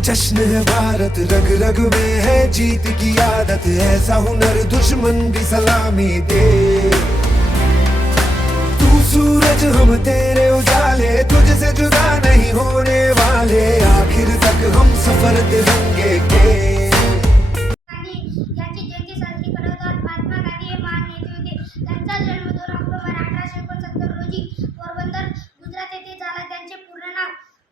जश्न है भारत, रग रग में है जीत की आदत, ऐसा हुनर दुश्मन भी सलामी दे। तू सूरज हम तेरे उजाले, तुझसे जुदा नहीं होने वाले, आखिर तक हम सफर तिरंगे के। यांची जयंती साजरी करतात। महात्मा गांधी हे महान नेते होते. त्यांचा जन्म 2 ऑक्टोबर 1869 रोजी पोरबंदर गुजरात येथे झाला. त्यांचे पूर्ण नाव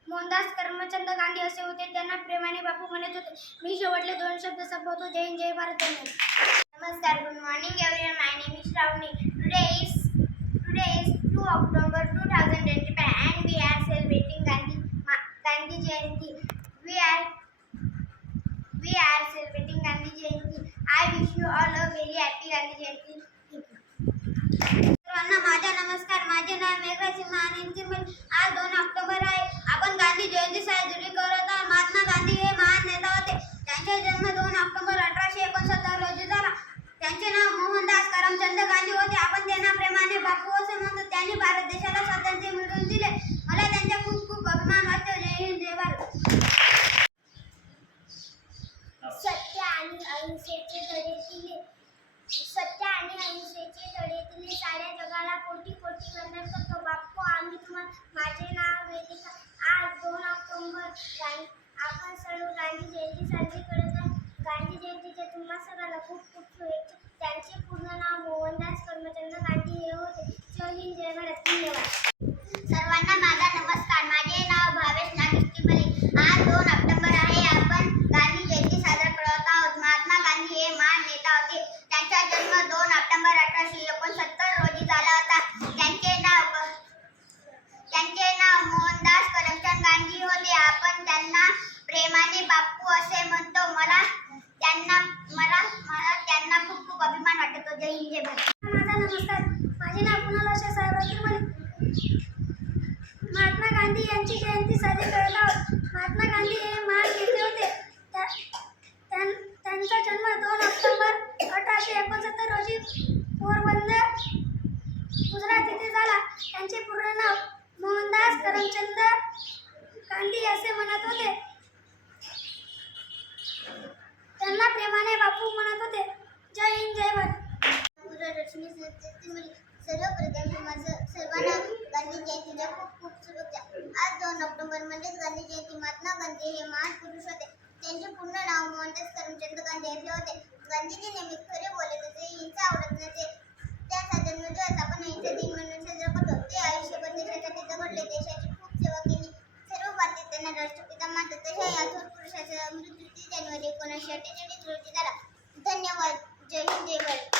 मोहनदास करमचंद गांधी असे होते. त्यांना प्रेमाने बापू म्हणत होते. मी शेवटले 2 शब्द संपवतो. जय हिंद, जय भारत. नमस्कार. Good morning everyone. My name is Shravani. Today is 2 October 2025 and we are celebrating Gandhi Jayanti. We are celebrating Gandhi Jayanti. I wish you all a very happy Gandhi Jayanti. सर्वांना माझा नमस्कार. माझे नाव मेघा सिन्हा आणि आज 2 ऑक्टोबर आहे. आपण गांधी जयंती साजरी करत आहोत. महात्मा गांधी हे महान नेता होते. त्यांचा जन्म 2 ऑक्टोबर 1869 रोजी झाला. त्यांचे नाव मोहनदास करमचंद गांधी होते. आपण त्यांना प्रेमाने बापू असे म्हणतो. त्यांनी भारत देशाला स्वातंत्र्य मिळवून दिले. मला त्यांचा खूप खूप अभिमान वाटतो. जय हिंद, जय भारत. सत्य आणि अहिंसेचे धडे दिले साऱ्या जगाला कोटी कोटी वंदन करतो. बापू, आम्ही तुम्हाला, माझे नाव वेदिका. आज 2 ऑक्टोबर आपण सर्व गांधी जयंती साजरी करत आहोत. गांधी जयंतीच्या तुम्हा सर्वांना खूप खूप शुभेच्छा. त्यांचे पूर्ण नाव मोहनदास करमचंद गांधी हे होते. जय हिंद, जय भारत. धन्यवाद. सर्वांना माझा नमस्कार. माझे नाव भावेश नागिष्टीमले. आज 2 ऑक्टोबर आहे. आपण गांधी जयंती साजरा करत आहोत. महात्मा गांधी हे महान नेता होते. त्यांचा जन्म 2 ऑक्टोबर 1869 रोजी झाला होता. त्यांचे नाव मोहनदास करमचंद गांधी होते. आपण त्यांना प्रेमाने बापू असे म्हणतो. मला त्यांना खूप खूप अभिमान वाटतो. जय हिंद, जय भारत. माझा नमस्कार. माझे नाव कुणाल साहेब. महात्मा गांधी यांची जयंती साजरी करत आहोत. महात्मा गांधी हे महान नेते होते. त्यांचा जन्म 2 ऑक्टोबर 1869 रोजी पोरबंदर गुजरात येथे झाला. त्यांचे पूर्ण नाव मोहनदास करमचंद गांधी असे म्हणत होते. त्यांना प्रेमाने बापू म्हणत होते. जय हिंद, जय भारत. सर्वप्रथम सर्वांना गांधी जयंतीच्या खूप खूप शुभेच्छा. आज 2 ऑक्टोबर म्हणजेच गांधी जयंती. महात्मा गांधी हे महान पुरुष होते. त्यांचे पूर्ण नाव मोहनदास करमचंद गांधी असे होते. गांधीजी नेहमी खरे बोलत होते. हिंसा आवडत नसे. त्या जन्मदिवस आपण अहिंसा दिन म्हणून साजरा करतो. ते आयुष्यभर देशासाठी झगडले. देशाची खूप सेवा केली. सर्व भारतीय त्यांना राष्ट्रपिता मानतात. तशा या थोर पुरुषाचा मृत्यू 30 जानेवारी 1948 रोजी झाला. धन्यवाद. जय हिंद, जय भारत.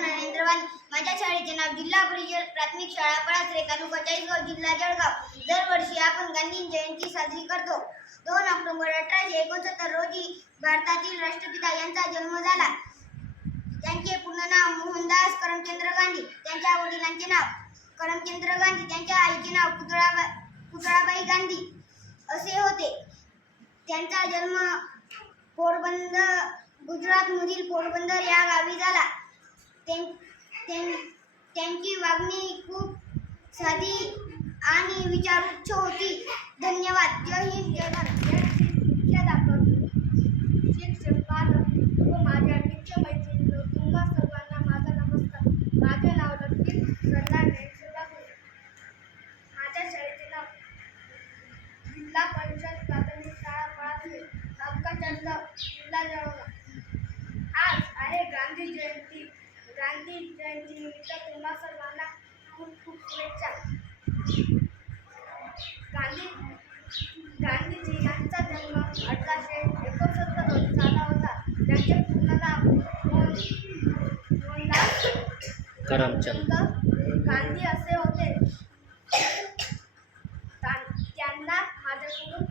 नरेंद्रवान. माझ्या शाळेचे नाव जिल्हा परिषद प्राथमिक शाळा पळासरे, तालुका चाळीसगाव, जिल्हा जळगाव. दरवर्षी आपण गांधी जयंती साजरी करतो. 2 ऑक्टोबर 1869 रोजी भारतातील राष्ट्रपिता यांचा जन्म झाला. त्यांचे पूर्ण नाव मोहनदास करमचंद गांधी. त्यांच्या वडिलांचे नाव करमचंद गांधी. त्यांच्या आईचे नाव पुतळाबाई गांधी असे होते. त्यांचा जन्म गुजरातमधील पोरबंदर या गावी झाला. त्यांची वागणी खूप साधी आणि विचारोच्च होती. धन्यवाद. जय हिंद, जय भारत. शिक्षक व माझ्या मित्रमैत्रिणींनो, तुम्हा सर्वांना माझा नमस्कार. माझे नाव लक्ष्मी सरदार जयसिंगराव. माझ्या शाळेचे नाव जिल्हा परिषद प्राथमिक शाळा पळासरे, तालुका चाळीसगाव, जिल्हा जळगाव. आज आहे गांधी जयंती. गांधी जयंतीनिमित्त तुम्हा सर्वांना खूप खूप शुभेच्छा. गांधीजी यांचा जन्म 1869 रोजी झाला होता. त्यांचे पूर्ण नाव मोहनदास करमचंद गांधी असे होते. त्यांना माझ्याकडून